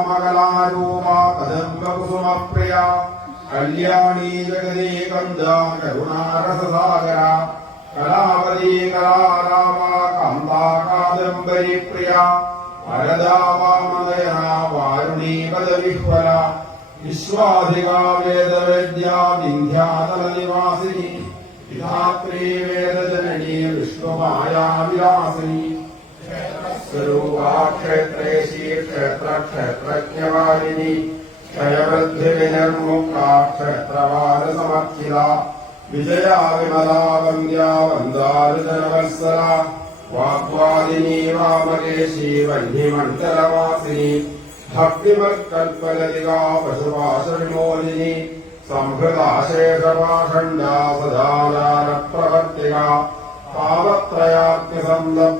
ശ്യാമകലാരൂപ കദംബകുസുമപ്രിയ കല്യാണീ ജഗതേ കന്ദാ കരുണാരസസാഗര. കലാപതി കലാരാമ കാന്താ കാദംബരി പ്രിയ. വരദാവാമദയ വാരുണീപദവിഹ്വല വിശ്വാധികാ വേദവേദ്യാ വിന്ധ്യാതല നിവാസിനി വിഷ്ണുമായാ വിലാസിനി स्वरूपाक्षेत्रेशी क्षेत्रक्षेत्रज्ञवादिनी क्षयवृद्धिविनिर्मुक्ता क्षेत्रवादसमर्थिला विजया विमला वन्द्या वन्दारुधनवत्सरा वाग्वादिनी वामकेशी वह्निमण्डलवासिनी भक्तिमत्कल्पललिका पशुपाशविमोलिनी सम्भृताशेषपाषण्डा सदानप्रवर्तिका पावत्रयात्मसंलब्ध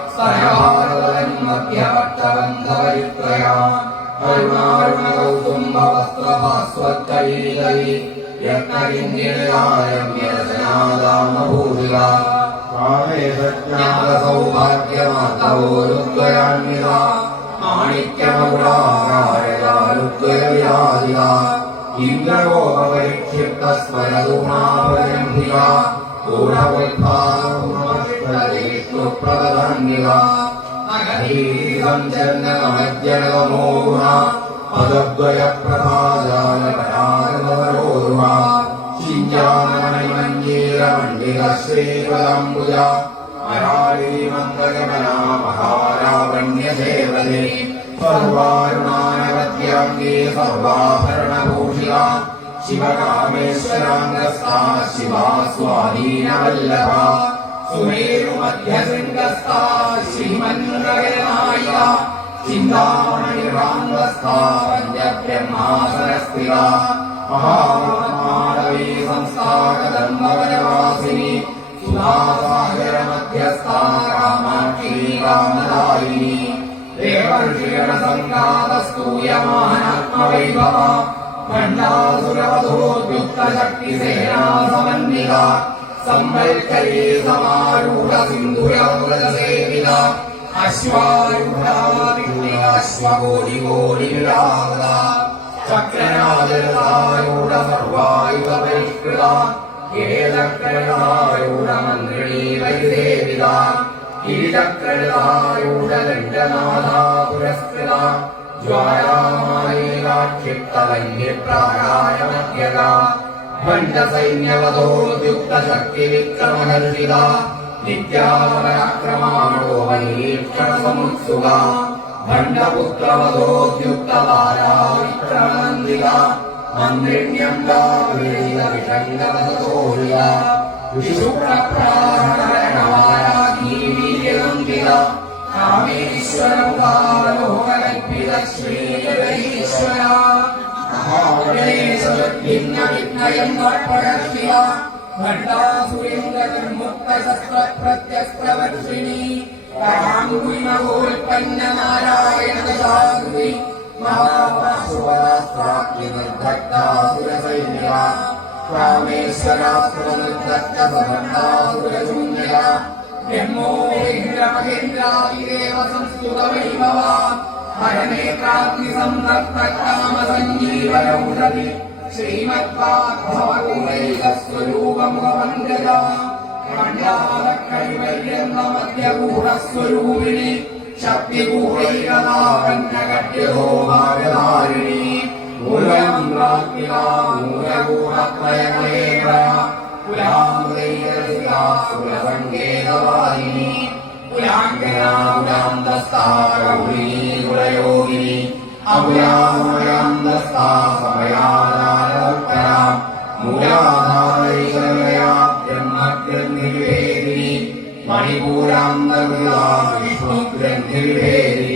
പരാ പ്രത്യക്ഷിതീരൂപ പശ്യന്തീ പരദേവത इदम् जन्महत्यनमोरुहा पदद्वयप्रभाजानपटानवरोरुहा शिञ्जानमणिमञ्जीरमण्डिरश्रीपदाम्बुजा मराळीमङ्गजमना महारावण्यसेवने सर्वारुणानवद्याङ्गे सर्वाभरणभूषिका शिवकामेश्वराङ्गस्था शिवा स्वाधीनवल्लभा सुरेणुमध्यसिङ्गस्था श्रीमन्दियनायतामणिरान्द्रस्थाब्रह्माशरस्ति वा महात्मानवे संस्थाकम्बवासिनि सुधासागरमध्यस्था रामाक्षी रामदायिनी प्रेमऋण सङ्घातस्तूयमानमेव पण्डासुराथोद्युक्तशक्तिसेनासमन्विता സംവൽക്കരീ സമാരൂഢ സിന്ധുരൗരസേവിത അശ്വാരൂഢാശ്വകോടികോടിവിരാഗത ചക്രനാദരൂഢ സർവായുധ പരിഷ്കൃത ഏതക്രയൂഢ മന്ത്രിണീ പരിദേവിത കിരീടക്രയൂഢ പുരസ്കൃത ಭಂಡ ಸೈನ್ಯವದೋದ್ಯುಕ್ತ ಶಕ್ತಿ ವಿಕ್ರಮಣರ್ಷಿದ ನಿತ್ಯಾವರಕ್ರಮಾಣೋಪನೀಕ್ಷಣ ಸಮುತ್ಸುಗ ಭಂಡ ಪುತ್ರವದೋದ್ಯುಕ್ತ ವಾರಾ ವಿಕ್ರಮನಂದಿಗ ಮಂದ್ರಿಣ್ಯಂಗಾಭಿದ ವಿಷಂಗವದೋಳಿಯ ವಿಶುಕ್ರ ಪ್ರಾರಣವಾರಾಗೀವೀರ್ಯನಂದಿಗ ಕಾಮೇಶ್ವರ ಪಾವನೋಹರಿದ ಶ್ರೀಯ भिन्नविघ्नयम्बर्पणशिवा भट्टासुरेन्द्रमुक्तशस्त्रप्रत्यस्त्रवर्षिणी राङ्गुलिमहोल्पन्ननारायणदारुवि महावासुवदास्ताग्निर्भट्टासुरसैन्या रामेश्वरासुरनुर्दत्तसभट्टासुरशून्या ब्रह्मो महेन्द्रादिदेव संस्कृतवैभवा സംസ്കൃതവൈഭവ ഹരനേത്രാഗ്നിസംതപ്തകാമസഞ്ജീവനൗഷധി ശ്രീമത്പാർത്ഥവകുമൈകസ്വരൂപമുഖപങ്കജ മണ്ഡാലക്കൈവര്യന്ന മധ്യഗൂഢസ്വരൂപിണി ശക്തിഗൂഢൈകലാപന്നകട്യതോ ഭാഗധാരിണി മൂലമന്ത്രാത്മിക അഭയാമയാന്തസ്താസമയാധാരോപരാം മൂലാധാരൈകമയാ ബ്രഹ്മഗ്രന്ഥിവേദിനി മണിപൂരാന്തകൃതാ വിഷ്ണുഗ്രന്ഥിവേദിനി